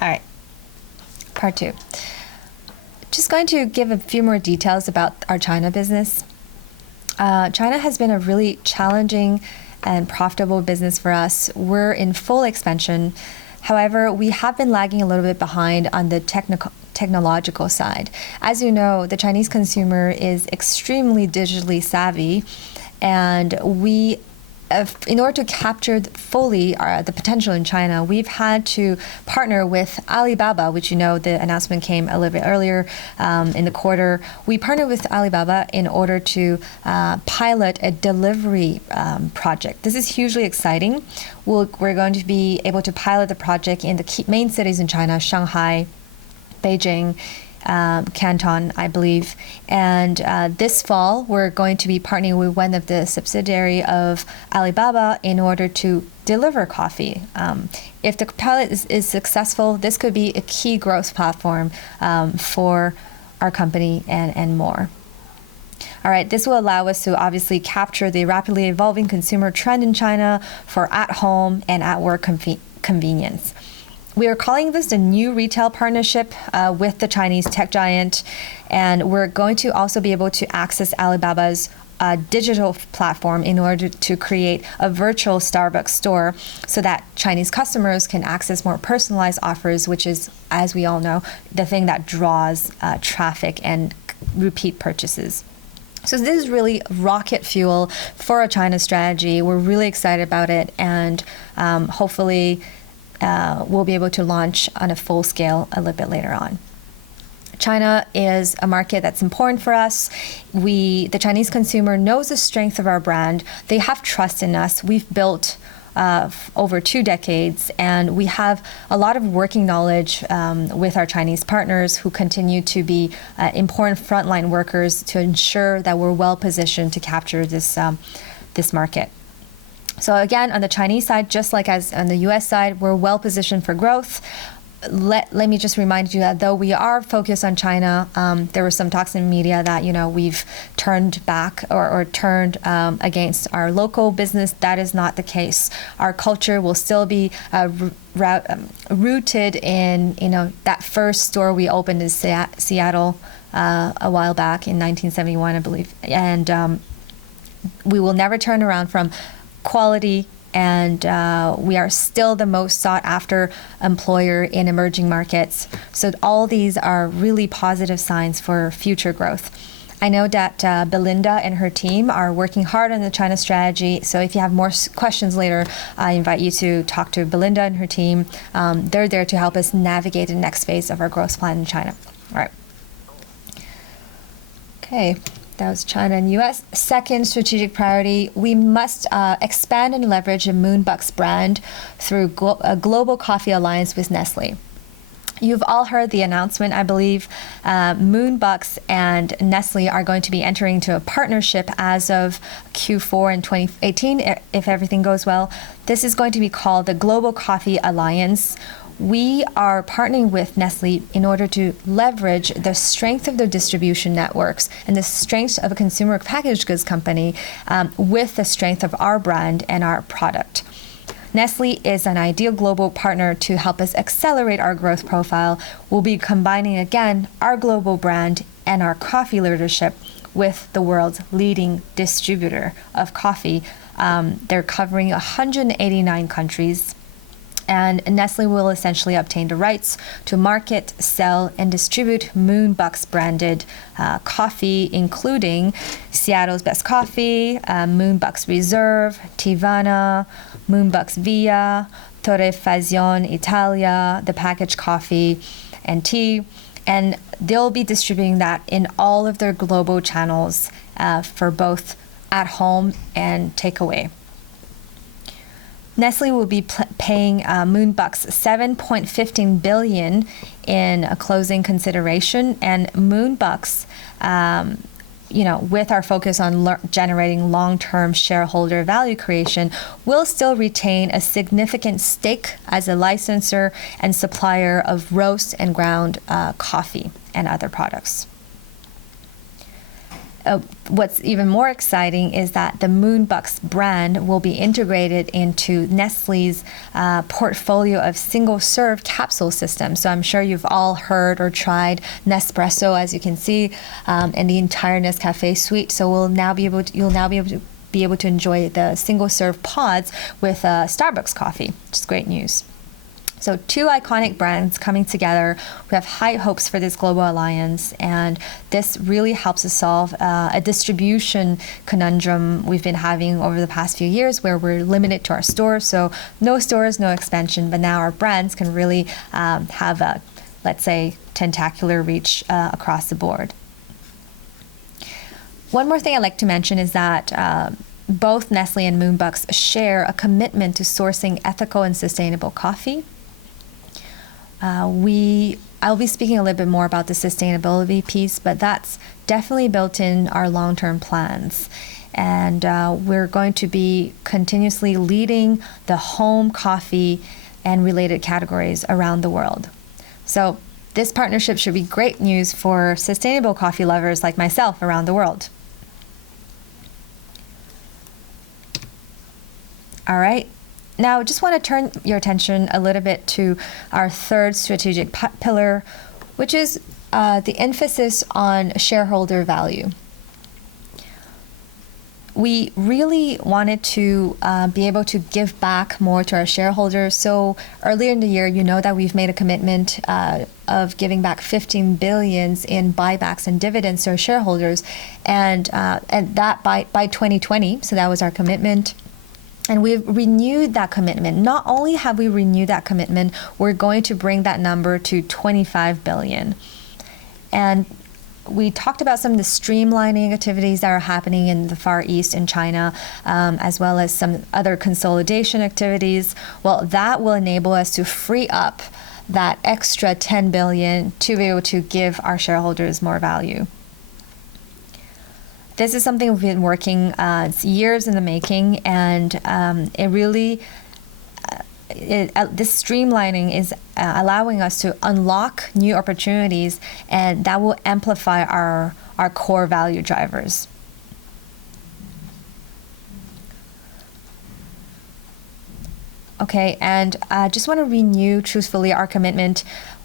All right, part 2. Just going to give a few more details about our China business. China has been a really challenging and profitable business for us. We're in full expansion. However, we have been lagging a little bit behind on the technological side. As you know, the Chinese consumer is extremely digitally savvy, and in order to capture fully the potential in China, we've had to partner with Alibaba, which the announcement came a little bit earlier in the quarter. We partnered with Alibaba in order to pilot a delivery project. This is hugely exciting. We're going to be able to pilot the project in the key main cities in China, Shanghai, Beijing, Canton, I believe. And this fall, we're going to be partnering with one of the subsidiary of Alibaba in order to deliver coffee. If the pilot is successful, this could be a key growth platform for our company and more. All right, this will allow us to obviously capture the rapidly evolving consumer trend in China for at-home and at-work convenience. We are calling this the new retail partnership with the Chinese tech giant, and we're going to also be able to access Alibaba's digital platform in order to create a virtual Starbucks store so that Chinese customers can access more personalized offers, which is, as we all know, the thing that draws traffic and repeat purchases. So this is really rocket fuel for a China strategy. We're really excited about it, and hopefully we'll be able to launch on a full scale a little bit later on. China is a market that's important for us. The Chinese consumer knows the strength of our brand. They have trust in us. We've built over 2 decades, and we have a lot of working knowledge with our Chinese partners who continue to be important frontline workers to ensure that we're well positioned to capture this market. So again, on the Chinese side, just like as on the U.S. side, we're well positioned for growth. Let me just remind you that though we are focused on China, there were some talks in the media that we've turned back or turned against our local business. That is not the case. Our culture will still be rooted in that first store we opened in Seattle a while back in 1971, I believe, and we will never turn around from quality, and we are still the most sought after employer in emerging markets. So all these are really positive signs for future growth. I know that Belinda and her team are working hard on the China strategy. So if you have more questions later, I invite you to talk to Belinda and her team. They're there to help us navigate the next phase of our growth plan in China. All right. Okay. That was China and U.S. Second strategic priority, we must expand and leverage the Moonbucks brand through a global coffee alliance with Nestle. You've all heard the announcement, I believe. Moonbucks and Nestle are going to be entering into a partnership as of Q4 in 2018, if everything goes well. This is going to be called the Global Coffee Alliance. We are partnering with Nestle in order to leverage the strength of their distribution networks and the strength of a consumer packaged goods company with the strength of our brand and our product. Nestle is an ideal global partner to help us accelerate our growth profile. We'll be combining again our global brand and our coffee leadership with the world's leading distributor of coffee. They're covering 189 countries. And Nestle will essentially obtain the rights to market, sell, and distribute Moonbucks branded coffee, including Seattle's Best Coffee, Moonbucks Reserve, Tivana, Moonbucks Via, Torrefazione Italia, the packaged coffee and tea. And they'll be distributing that in all of their global channels for both at home and takeaway. Nestle will be paying Moonbucks $7.15 billion in a closing consideration, and Moonbucks, with our focus on generating long-term shareholder value creation, will still retain a significant stake as a licensor and supplier of roast and ground coffee and other products. What's even more exciting is that the Moonbucks brand will be integrated into Nestle's portfolio of single-serve capsule systems. So I'm sure you've all heard or tried Nespresso, as you can see, and the entire Nescafe suite. So you'll now be able to enjoy the single-serve pods with Starbucks coffee, which is great news. So 2 iconic brands coming together. We have high hopes for this global alliance, and this really helps us solve a distribution conundrum we've been having over the past few years where we're limited to our stores. So no stores, no expansion, but now our brands can really have a, let's say, tentacular reach across the board. One more thing I'd like to mention is that both Nestle and Moonbucks share a commitment to sourcing ethical and sustainable coffee. I'll be speaking a little bit more about the sustainability piece, but that's definitely built in our long-term plans. And we're going to be continuously leading the home coffee and related categories around the world. So this partnership should be great news for sustainable coffee lovers like myself around the world. All right. Now, I just want to turn your attention a little bit to our third strategic pillar, which is the emphasis on shareholder value. We really wanted to be able to give back more to our shareholders. So earlier in the year, you know that we've made a commitment of giving back 15 billion in buybacks and dividends to our shareholders, and that by 2020. So that was our commitment. And we've renewed that commitment. Not only have we renewed that commitment, we're going to bring that number to 25 billion. And we talked about some of the streamlining activities that are happening in the Far East in China, as well as some other consolidation activities. Well, that will enable us to free up that extra 10 billion to be able to give our shareholders more value. This is something we've been working it's years in the making, and it really, this streamlining is allowing us to unlock new opportunities, and that will amplify our core value drivers. Okay, and I just want to renew truthfully our commitment.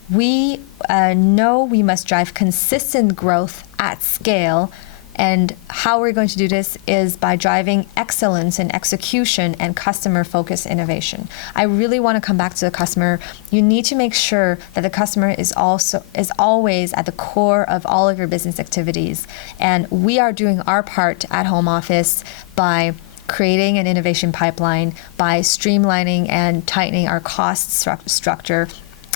We know we must drive consistent growth at scale. And how we're going to do this is by driving excellence in execution and customer-focused innovation. I really want to come back to the customer. You need to make sure that the customer is always at the core of all of your business activities. And we are doing our part at home office by creating an innovation pipeline, by streamlining and tightening our cost structure.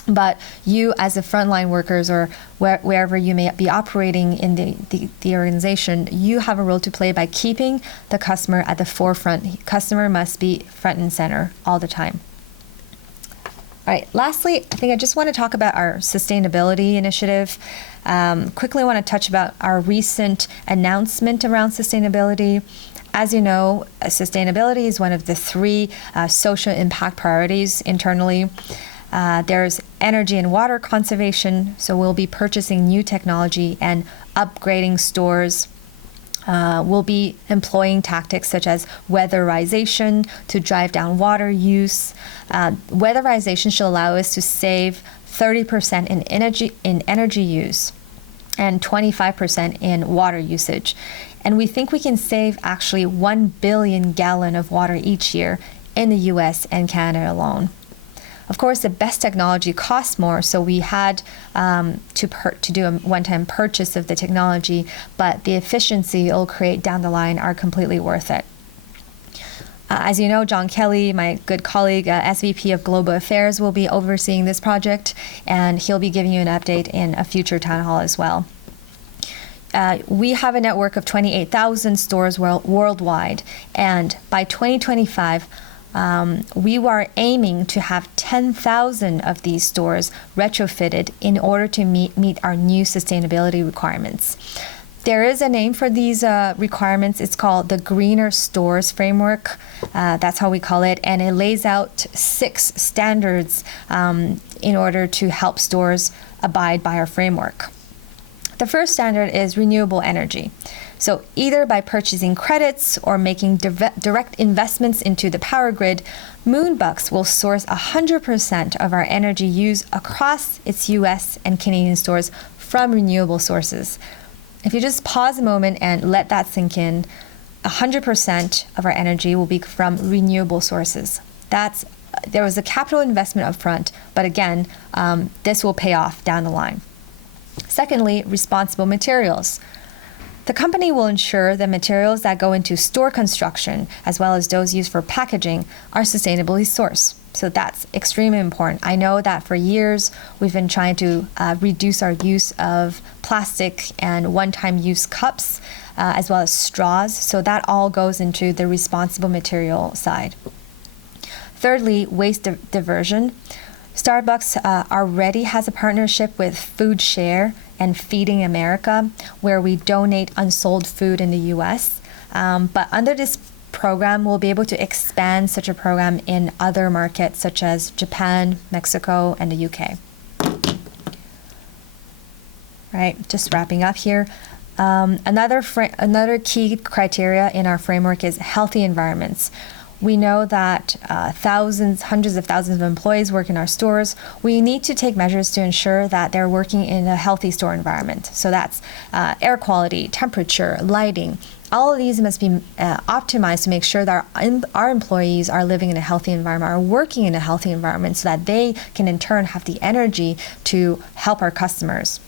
But you, as the frontline workers or wherever you may be operating in the organization, you have a role to play by keeping the customer at the forefront. Customer must be front and center all the time. All right, lastly, I think I just want to talk about our sustainability initiative. Quickly, I want to touch about our recent announcement around sustainability. As you know, sustainability is one of the 3 social impact priorities internally. There's energy and water conservation, so we'll be purchasing new technology and upgrading stores. We'll be employing tactics such as weatherization to drive down water use. Weatherization should allow us to save 30% in energy use and 25% in water usage. And we think we can save actually 1 billion gallon of water each year in the US and Canada alone. Of course, the best technology costs more, so we had to do a one-time purchase of the technology, but the efficiency it'll create down the line are completely worth it. As you know, John Kelly, my good colleague, SVP of Global Affairs, will be overseeing this project, and he'll be giving you an update in a future town hall as well. We have a network of 28,000 stores worldwide, and by 2025, we are aiming to have 10,000 of these stores retrofitted in order to meet our new sustainability requirements. There is a name for these requirements. It's called the Greener Stores Framework. That's how we call it. And it lays out 6 standards in order to help stores abide by our framework. The first standard is renewable energy. So either by purchasing credits or making direct investments into the power grid, Moonbucks will source 100% of our energy used across its US and Canadian stores from renewable sources. If you just pause a moment and let that sink in, 100% of our energy will be from renewable sources. There was a capital investment up front, but again, this will pay off down the line. Secondly, responsible materials. The company will ensure that materials that go into store construction, as well as those used for packaging, are sustainably sourced. So that's extremely important. I know that for years we've been trying to reduce our use of plastic and one-time use cups, as well as straws. So that all goes into the responsible material side. Thirdly, waste diversion. Starbucks already has a partnership with Food Share and Feeding America, where we donate unsold food in the US. But under this program, we'll be able to expand such a program in other markets such as Japan, Mexico, and the UK. Right, just wrapping up here. Another key criteria in our framework is healthy environments. We know that hundreds of thousands of employees work in our stores. We need to take measures to ensure that they're working in a healthy store environment. So that's air quality, temperature, lighting. All of these must be optimized to make sure that our employees are living in a healthy environment, are working in a healthy environment, so that they can in turn have the energy to help our customers.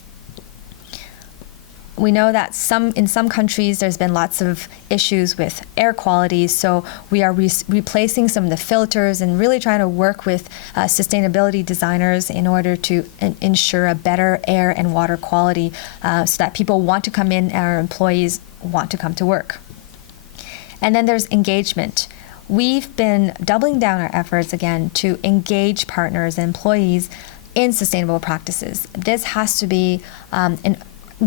We know that in some countries there's been lots of issues with air quality, so we are replacing some of the filters and really trying to work with sustainability designers in order to ensure a better air and water quality so that people want to come in and our employees want to come to work. And then there's engagement. We've been doubling down our efforts again to engage partners and employees in sustainable practices. This has to be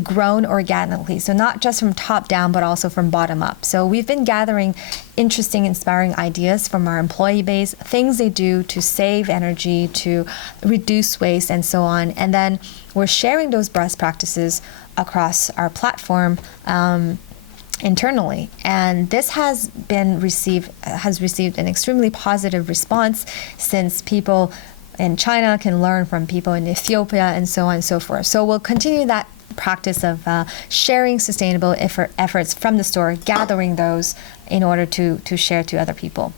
grown organically, so not just from top down, but also from bottom up. So we've been gathering interesting, inspiring ideas from our employee base, things they do to save energy, to reduce waste, and so on. And then we're sharing those best practices across our platform internally. And this has received an extremely positive response, since people in China can learn from people in Ethiopia, and so on and so forth. So we'll continue that practice of sharing sustainable efforts from the store, gathering those in order to share to other people.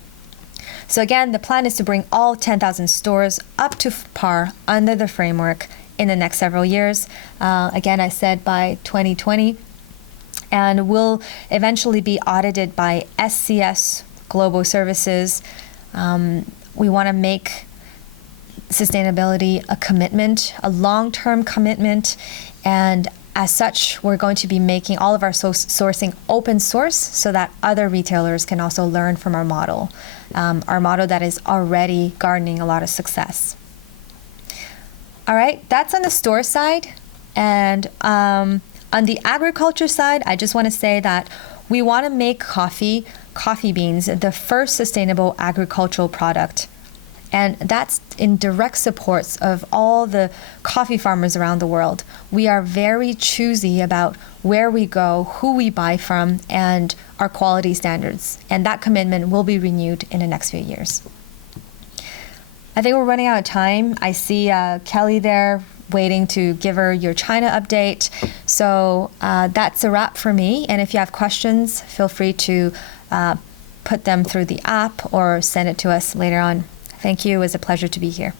So again, the plan is to bring all 10,000 stores up to par under the framework in the next several years. Again, I said by 2020, and will eventually be audited by SCS Global Services. We want to make sustainability a commitment, a long-term commitment, and as such, we're going to be making all of our sourcing open source so that other retailers can also learn from our model that is already garnering a lot of success. All right, that's on the store side. And on the agriculture side, I just want to say that we want to make coffee beans the first sustainable agricultural product. And that's in direct support of all the coffee farmers around the world. We are very choosy about where we go, who we buy from, and our quality standards. And that commitment will be renewed in the next few years. I think we're running out of time. I see Kelly there waiting to give her your China update. So that's a wrap for me. And if you have questions, feel free to put them through the app or send it to us later on. Thank you. It was a pleasure to be here.